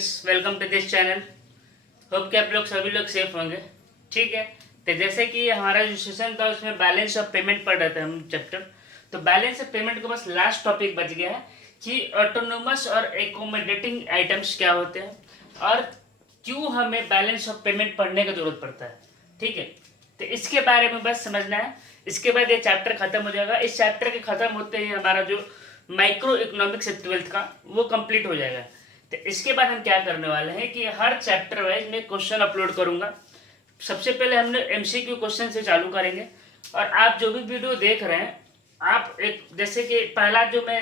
Friends, welcome to this channel. Hope कि आप लोग सभी लोग सेफ होंगे। ठीक है, तो जैसे कि हमारा जो सेशन था उसमें बैलेंस ऑफ पेमेंट पढ़ रहे थे हम चैप्टर। तो बैलेंस ऑफ पेमेंट का बस लास्ट टॉपिक बच गया है कि ऑटोनोमस और एकोमोडेटिंग आइटम्स क्या होते हैं और क्यों हमें बैलेंस ऑफ पेमेंट पढ़ने की जरूरत पड़ता है। ठीक है, तो इसके बारे में बस समझना है। इसके बाद ये चैप्टर खत्म हो जाएगा। इस चैप्टर के खत्म होते ही हमारा जो माइक्रो इकोनॉमिक्स है 12th का वो कंप्लीट हो जाएगा। तो इसके बाद हम क्या करने वाले हैं कि हर चैप्टर वाइज मैं क्वेश्चन अपलोड करूंगा। सबसे पहले हमने एमसीक्यू क्वेश्चन से चालू करेंगे और आप जो भी वीडियो देख रहे हैं आप एक जैसे कि पहला जो मैं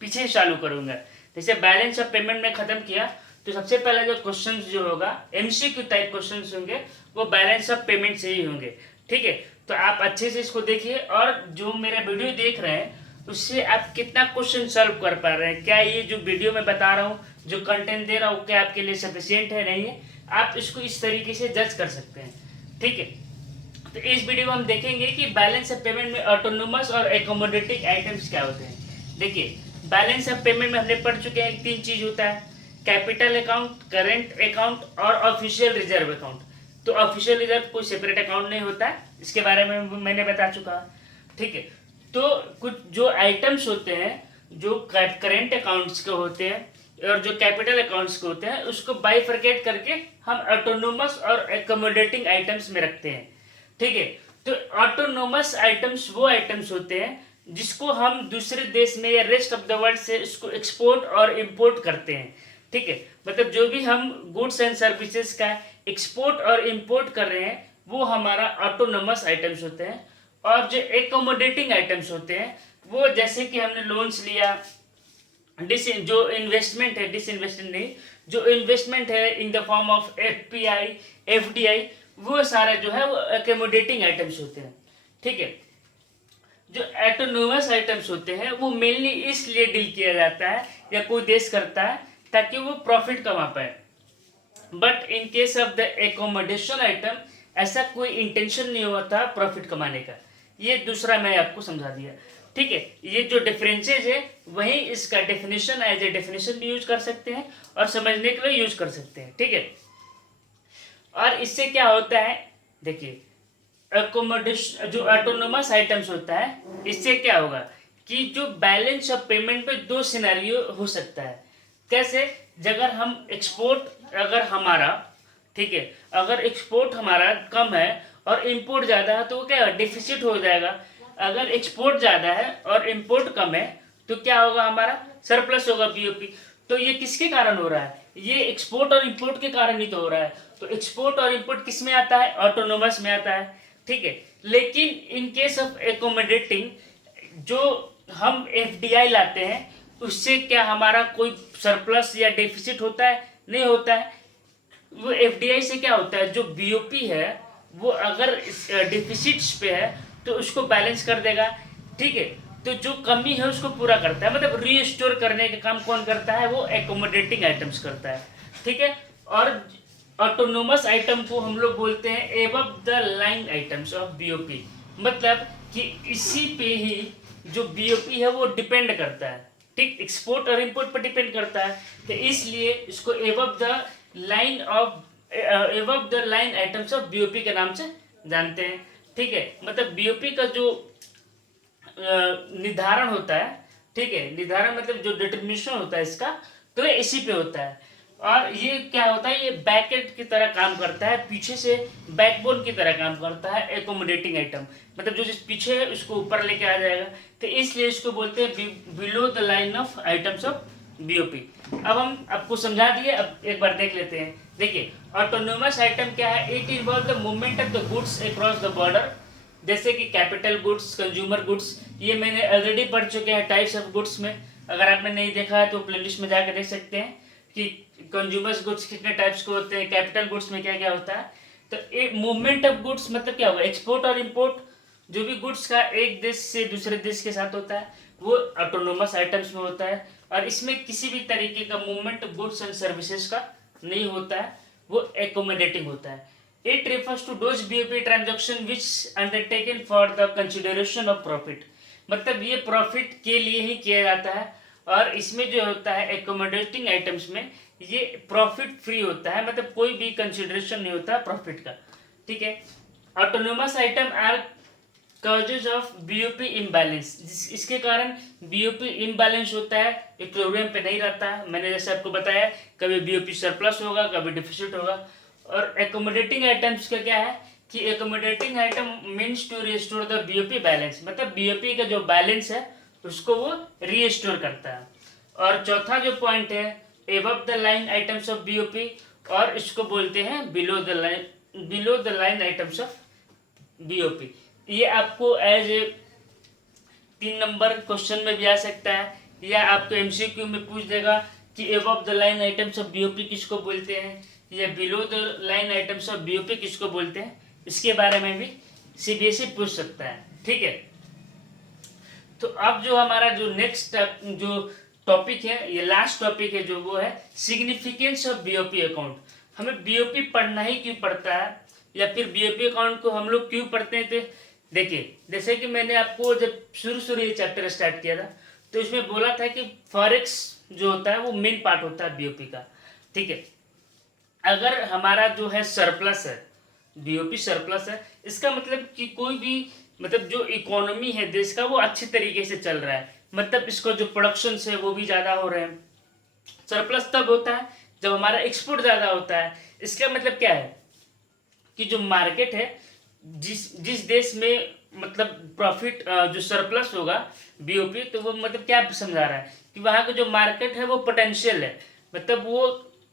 पीछे से चालू करूंगा, जैसे बैलेंस ऑफ पेमेंट में खत्म किया तो सबसे पहला जो क्वेश्चन जो होगा एमसीक्यू टाइप क्वेश्चन होंगे वो बैलेंस ऑफ पेमेंट से ही होंगे। ठीक है, तो आप अच्छे से इसको देखिए और जो मेरा वीडियो देख रहे हैं उससे आप कितना क्वेश्चन सॉल्व कर पा रहे हैं, क्या ये जो वीडियो में बता रहा हूँ जो कंटेंट दे रहा हूँ क्या आपके लिए सफिशियंट है नहीं है, आप इसको इस तरीके से जज कर सकते हैं। ठीक है, तो इस वीडियो में हम देखेंगे कि बैलेंस ऑफ पेमेंट में ऑटोनोमस और एकोमोडेटिंग आइटम्स क्या होते हैं। देखिए, बैलेंस ऑफ पेमेंट में हमने पढ़ चुके हैं तीन चीज होता है, कैपिटल अकाउंट, करेंट अकाउंट और ऑफिशियल रिजर्व अकाउंट। तो ऑफिशियल रिजर्व कोई सेपरेट अकाउंट नहीं होता है, इसके बारे में मैंने बता चुका। ठीक है, तो कुछ जो आइटम्स होते हैं जो करेंट अकाउंट्स के होते हैं और जो कैपिटल अकाउंट्स के होते हैं उसको बाइफरकेट करके हम ऑटोनोमस और एकोमोडेटिंग आइटम्स में रखते हैं। ठीक है, तो ऑटोनोमस आइटम्स वो आइटम्स होते हैं जिसको हम दूसरे देश में या रेस्ट ऑफ द वर्ल्ड से इसको एक्सपोर्ट और इंपोर्ट करते हैं। ठीक है, मतलब जो भी हम गुड्स एंड सर्विसेज का एक्सपोर्ट और इंपोर्ट कर रहे हैं वो हमारा ऑटोनोमस आइटम्स होते हैं। और जो एकोमोडेटिंग आइटम्स होते हैं वो जैसे कि हमने लोन्स लिया, जो इन्वेस्टमेंट है, डिसइन्वेस्टमेंट नहीं, जो इन्वेस्टमेंट है in the form of FPI, FDI, वो सारा जो है वो एकोमोडेटिंग आइटम्स होते हैं। ठीक है, जो ऑटोनोमस आइटम्स होते हैं वो मेनली इसलिए डील किया जाता है या कोई देश करता है ताकि वो प्रॉफिट कमा पाए। But in case of the accommodation item ऐसा कोई इंटेंशन नहीं होता प्रॉफिट कमाने का। ये दूसरा मैं आपको समझा दिया। ठीक है, ये जो डिफरेंसेज है वही इसका डेफिनेशन एज ए डेफिनेशन भी यूज कर सकते हैं और समझने के लिए यूज कर सकते हैं। ठीक है, और इससे क्या होता है, देखिए एकोमोडेशन जो ऑटोनोमस आइटम्स होता है इससे क्या होगा कि जो बैलेंस ऑफ पेमेंट पे दो सिनेरियो हो सकता है। कैसे, अगर हम एक्सपोर्ट अगर हमारा, ठीक है, अगर एक्सपोर्ट हमारा कम है और इंपोर्ट ज़्यादा है तो वो क्या डिफिसिट हो जाएगा। अगर एक्सपोर्ट ज़्यादा है और इंपोर्ट कम है तो क्या होगा, हमारा सरप्लस होगा बीओपी। तो ये किसके कारण हो रहा है, ये एक्सपोर्ट और इंपोर्ट के कारण ही तो हो रहा है। तो एक्सपोर्ट और इंपोर्ट किस में आता है, ऑटोनोमस में आता है। ठीक है, लेकिन इन केस ऑफ एकोमोडेटिंग जो हम एफडीआई लाते हैं उससे क्या हमारा कोई सरप्लस या डेफिसिट होता है, नहीं होता है। वो एफडीआई से क्या होता है, जो बीओपी है वो अगर डिफिसिट्स पे है तो उसको बैलेंस कर देगा। ठीक है, तो जो कमी है उसको पूरा करता है, मतलब रीस्टोर करने का काम कौन करता है, वो एकोमोडेटिंग आइटम्स करता है। ठीक है, और ऑटोनोमस आइटम को हम लोग बोलते हैं above the line items of BOP, मतलब कि इसी पे ही जो बीओपी है वो डिपेंड करता है। ठीक, एक्सपोर्ट और इंपोर्ट पर डिपेंड करता है, तो इसलिए इसको above the line items of BOP के नाम से जानते हैं। ठीक है, मतलब बीओपी का जो निर्धारण होता है, ठीक है, निर्धारण मतलब जो डिटर्मिनेशन होता है इसका, तो ये इसी पे होता है। और ये क्या होता है, ये बैकेट की तरह काम करता है, पीछे से बैकबोन की तरह काम करता है एकोमोडेटिंग आइटम, मतलब जो जिस पीछे है उसको ऊपर लेके आ जाएगा। तो इसलिए इसको बोलते हैं below the line of items of BOP. अब हम आपको समझा दिए, अब एक बार देख लेते हैं। देखिए, ऑटोनोमस आइटम क्या है, it involve the movement of the goods across the border. जैसे कि कैपिटल गुड्स, कंज्यूमर गुड्स, ये मैंने ऑलरेडी पढ़ चुके हैं टाइप्स ऑफ गुड्स में। अगर आपने नहीं देखा है तो प्लेलिस्ट में जाकर देख सकते हैं कि कंज्यूमर्स गुड्स कितने टाइप्स के होते हैं, कैपिटल गुड्स में क्या क्या होता है। तो एक मूवमेंट ऑफ गुड्स मतलब क्या होगा, एक्सपोर्ट और इंपोर्ट जो भी गुड्स का एक देश से दूसरे देश के साथ होता है वो ऑटोनोमस आइटम्स में होता है। और इसमें किसी भी तरीके का movement of goods and services का नहीं होता है, वो एकोमोडेटिंग होता है। It refers to those BOP transaction which undertaken for the consideration of profit, मतलब ये प्रॉफिट के लिए ही किया जाता है। और इसमें जो होता है एकोमोडेटिंग आइटम्स में ये प्रॉफिट फ्री होता है, मतलब कोई भी कंसिडरेशन नहीं होता प्रॉफिट का, ठीक है। Autonomous item are causes of BOP imbalance, इसके कारण बीओपी इम्बैलेंस होता है, इक्विलिब्रियम पे नहीं रहता है। मैंने जैसे आपको बताया, कभी बीओपी सरप्लस होगा, कभी डिफिसिट होगा। और एकोमोडेटिंग आइटम्स का क्या है कि accommodating item means to restore the BOP balance, मतलब बीओपी का जो बैलेंस है उसको वो रीस्टोर करता है। और चौथा जो पॉइंट है, above the line items of BOP, और इसको बोलते हैं below the line items of BOP. ये आपको एज ए 3 नंबर क्वेश्चन में भी आ सकता है, या आपको एमसीक्यू में पूछ देगा कि above the line items of BOP किसको बोलते हैं, या below the line items of BOP किसको बोलते हैं, इसके बारे में भी सीबीएसई पूछ सकता है, ठीक है। तो अब जो हमारा जो नेक्स्ट जो टॉपिक है, ये लास्ट टॉपिक है, जो वो है सिग्निफिकेंस ऑफ बीओपी अकाउंट। हमें बीओपी पढ़ना ही क्यों पड़ता है, या फिर बीओपी अकाउंट को हम लोग क्यों पढ़ते हैं। तो देखिए, जैसे कि मैंने आपको जब शुरू ये चैप्टर स्टार्ट किया था, तो इसमें बोला था कि फॉरेक्स जो होता है वो मेन पार्ट होता है बीओपी का, ठीक है। अगर हमारा जो है सरप्लस है, बीओपी सरप्लस है, इसका मतलब कि कोई भी, मतलब जो इकोनॉमी है देश का वो अच्छी तरीके से चल रहा है, मतलब इसको जो प्रोडक्शन है वो भी ज़्यादा हो रहे हैं। सरप्लस तब होता है जब हमारा एक्सपोर्ट ज़्यादा होता है। इसका मतलब क्या है कि जो मार्केट है, जिस देश में मतलब प्रॉफिट जो सरप्लस होगा बीओपी, तो वो मतलब क्या समझा रहा है कि वहाँ का जो मार्केट है वो पोटेंशियल है, मतलब वो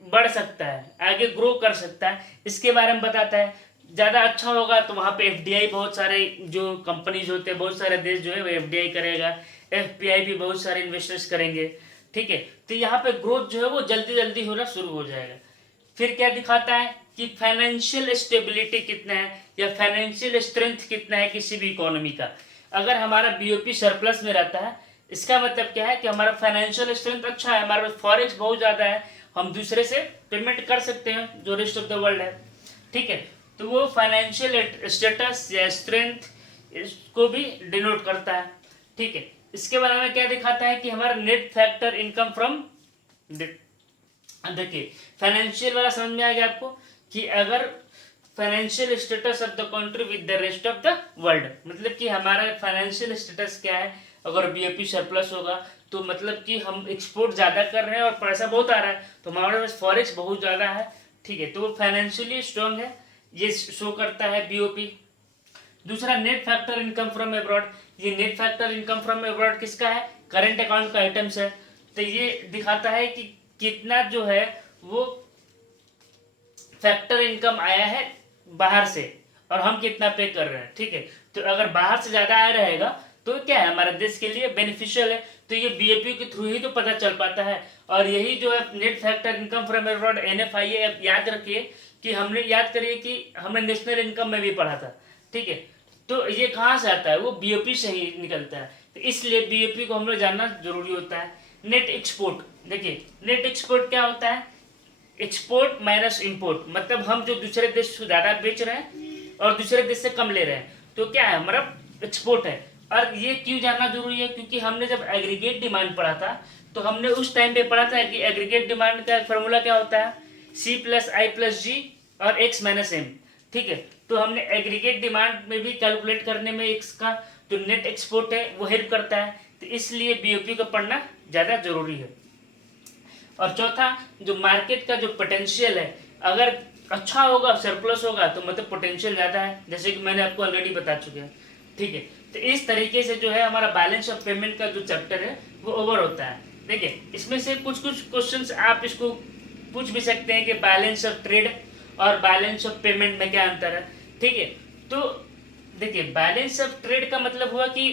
बढ़ सकता है, आगे ग्रो कर सकता है, इसके बारे में बताता है। ज़्यादा अच्छा होगा तो वहाँ पे एफडीआई, बहुत सारे जो कंपनीज होते हैं, बहुत सारे देश जो है वो एफडीआई करेगा, एफपीआई भी बहुत सारे इन्वेस्टर्स करेंगे, ठीक है। तो यहाँ पे ग्रोथ जो है वो जल्दी जल्दी होना शुरू हो जाएगा। फिर क्या दिखाता है कि फाइनेंशियल स्टेबिलिटी कितना है, या फाइनेंशियल स्ट्रेंथ कितना है किसी भी इकोनॉमी का। अगर हमारा बीओपी सरप्लस में रहता है, इसका मतलब क्या है कि हमारा फाइनेंशियल स्ट्रेंथ अच्छा है, हमारे पास फॉरेक्स बहुत ज़्यादा है, हम दूसरे से पेमेंट कर सकते हैं जो रेस्ट ऑफ द वर्ल्ड है, ठीक है। तो वो फाइनेंशियल स्टेटस या स्ट्रेंथ इसको भी डिनोट करता है, ठीक है। इसके बारे में क्या दिखाता है कि हमारा नेट फैक्टर इनकम फ्रॉम, देखिए फाइनेंशियल वाला समझ में आ गया आपको कि अगर financial status of the country with the rest of the world, मतलब कि हमारा फाइनेंशियल स्टेटस क्या है। अगर बीओपी सरप्लस होगा तो मतलब कि हम एक्सपोर्ट ज़्यादा कर रहे हैं और पैसा बहुत आ रहा है, तो हमारे पास फॉरेक्स बहुत ज़्यादा है, ठीक है, तो वो फाइनेंशियली स्ट्रॉन्ग है, ये शो करता है बीओपी। दूसरा net factor income from abroad, ये net factor income from abroad किसका है, करंट अकाउंट का आइटम्स है। तो ये दिखाता है कि कितना जो है वो फैक्टर इनकम आया है बाहर से, और हम कितना पे कर रहे हैं, ठीक है। तो अगर बाहर से ज़्यादा आया रहेगा तो क्या है, हमारे देश के लिए बेनिफिशियल है, तो ये बीएपी के थ्रू ही तो पता चल पाता है। और यही जो है net factor income from abroad NFIA, आप याद रखिए कि हमने याद करिए कि हमने नेशनल इनकम में भी पढ़ा था, ठीक है। तो ये कहाँ से आता है, वो बीओपी से ही निकलता है, तो इसलिए बीओपी को हम लोग जानना जरूरी होता है। नेट एक्सपोर्ट, देखिए नेट एक्सपोर्ट क्या होता है, एक्सपोर्ट माइनस इंपोर्ट, मतलब हम जो दूसरे देश से ज़्यादा बेच रहे हैं और दूसरे देश से कम ले रहे हैं, तो क्या है हमारा एक्सपोर्ट है। और ये क्यों जानना जरूरी है, क्योंकि हमने जब एग्रीगेट डिमांड पढ़ा था तो हमने उस टाइम पे पढ़ा था कि एग्रीगेट डिमांड का फॉर्मूला क्या होता है, C+I+G और X - M, ठीक है। तो हमने एग्रीगेट डिमांड में भी कैलकुलेट करने में इसका जो नेट एक्सपोर्ट है वो हेल्प करता है, तो इसलिए बीओपी को पढ़ना ज़्यादा जरूरी है। और चौथा, जो मार्केट का जो पोटेंशियल है, अगर अच्छा होगा, सरप्लस होगा, तो मतलब पोटेंशियल ज़्यादा है, जैसे कि मैंने आपको ऑलरेडी बता चुके हैं, ठीक है। तो इस तरीके से जो है हमारा बैलेंस ऑफ पेमेंट का जो चैप्टर है वो ओवर होता है। देखिए इसमें से कुछ क्वेश्चंस आप इसको पूछ भी सकते हैं कि बैलेंस ऑफ ट्रेड और बैलेंस ऑफ पेमेंट में क्या अंतर है, ठीक है। तो देखिए बैलेंस ऑफ ट्रेड का मतलब हुआ कि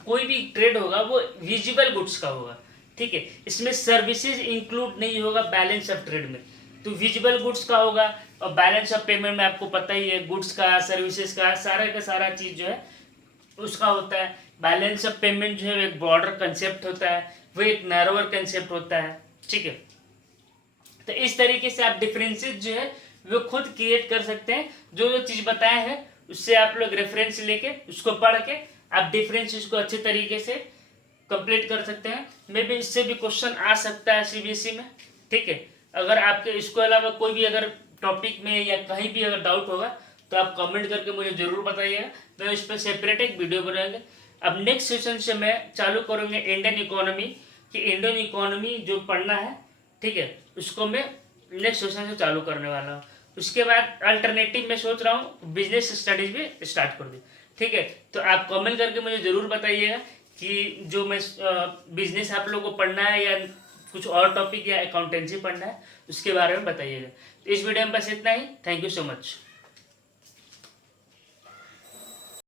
कोई भी ट्रेड होगा वो विजिबल गुड्स का होगा, ठीक है, इसमें सर्विसेज इंक्लूड नहीं होगा बैलेंस ऑफ ट्रेड में, तो विजिबल गुड्स का होगा। और बैलेंस ऑफ पेमेंट में आपको पता ही है, गुड्स का, सर्विसेज का सारा चीज़ जो है उसका होता है। बैलेंस ऑफ पेमेंट जो है एक ब्रॉडर कंसेप्ट होता है, वो एक नैरोअर कंसेप्ट होता है, ठीक है। तो इस तरीके से आप डिफरेंसेस जो है वो खुद क्रिएट कर सकते हैं। जो जो चीज़ बताया है उससे आप लोग रेफरेंस लेके उसको पढ़ के आप डिफरेंसेस को अच्छे तरीके से कंप्लीट कर सकते हैं। मे बी इससे भी क्वेश्चन आ सकता है सीबीएसई में, ठीक है। अगर आपके इसको अलावा कोई भी अगर टॉपिक में या कहीं भी अगर डाउट होगा तो आप कमेंट करके मुझे ज़रूर बताइएगा, मैं इस पर सेपरेट एक वीडियो बनाएंगे। अब नेक्स्ट सेशन से मैं चालू करूँगा इंडियन इकोनॉमी, कि इंडियन इकोनॉमी जो पढ़ना है, ठीक है, उसको मैं नेक्स्ट सेशन से चालू करने वाला हूँ। उसके बाद अल्टरनेटिव मैं सोच रहा हूँ बिजनेस स्टडीज भी स्टार्ट कर दूँ, ठीक है। तो आप कमेंट करके मुझे ज़रूर बताइएगा कि जो मैं बिजनेस आप लोगों को पढ़ना है या कुछ और टॉपिक या अकाउंटेंसी पढ़ना है, उसके बारे में बताइएगा। तो इस वीडियो में बस इतना ही। Thank you so much.